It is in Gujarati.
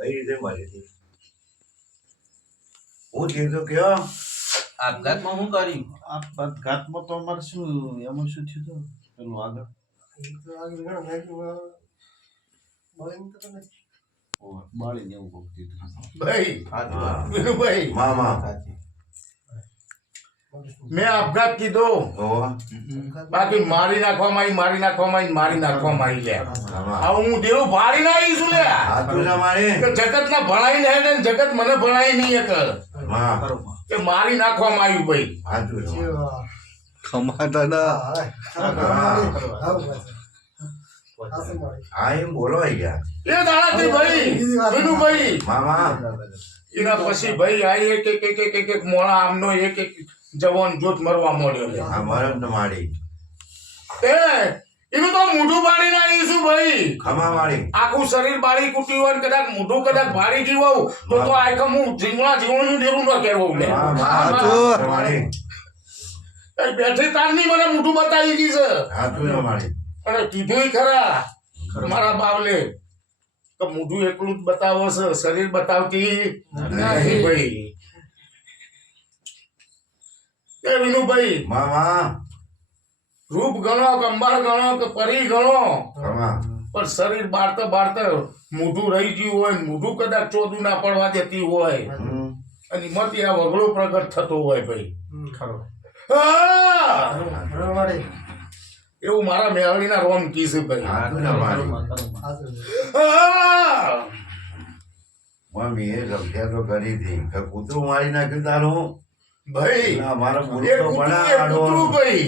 કઈ રીતે મળી હતી હું થયું તો કયો? આપઘાતમાં શું કર્યું? આપઘાતમાં ઘાતમાં તો અમારે શું એમાં શું થયું હતું પેલું આગળ. ઓહ, બાળીને એવું ભાઈ ભાઈ. હા. મામા મેં આપઘાત કીધો. બાકી મારી નાખવામાં આવી મારી નાખવામાં આવી મારી નાખવામાં આવી લે. આ હું દેવું ભાડી ના આવી છું લે જગત ના ભણાઈ ને ને જગત મને ભણાઈ નહીં એક. કે મારી નાખવામાં આવ્યું ભાઈ. ખમાતા ના હા એમ બોલવાઈ ગયા. એ દાડાથી ભાઈ વિનુભાઈ મામા. એના પછી ભાઈ આ એક એક એક એક એક એક મોણા આમનો એક એક જવાન જોત મરવા મળ્યો લે આ મરદ માડી. એ એનું તો મોઢું બાળી નાખીશું ભાઈ. ખમા આખું શરીર બાળી કૂટ્યું હોય કદાચ મોઢું કદાચ ભારી ગયું તો તો આખા હું જીવણા જીવણનું ન કહેવું લે બેઠી તારની મને મોઢું બતાવી ગઈ છે. અને કીધું ખરા. મારા બાવલે તો મોઢું એકલું જ બતાવો છે શરીર બતાવતી નહીં. ભાઈ. એ વિનુભાઈ મામા. રૂપ ગણો કે અંબાર ગણો કે પરી ગણો? પણ શરીર બાળતા બાળતા મોઢું રહી ગયું હોય ને મોઢું કદાચ ચોદું ના પડવા જતી હોય. અને મતી આ વગડો પ્રગટ થતો હોય ભાઈ! એવું મારા મેળવીના રોમ કીસ ભાઈ. મમ્મી એ રમખ્યા તો કરી હતી કે કૂતરું મારી નાખ્યું તારું? ભાઈ ના, મારો ભાઈ.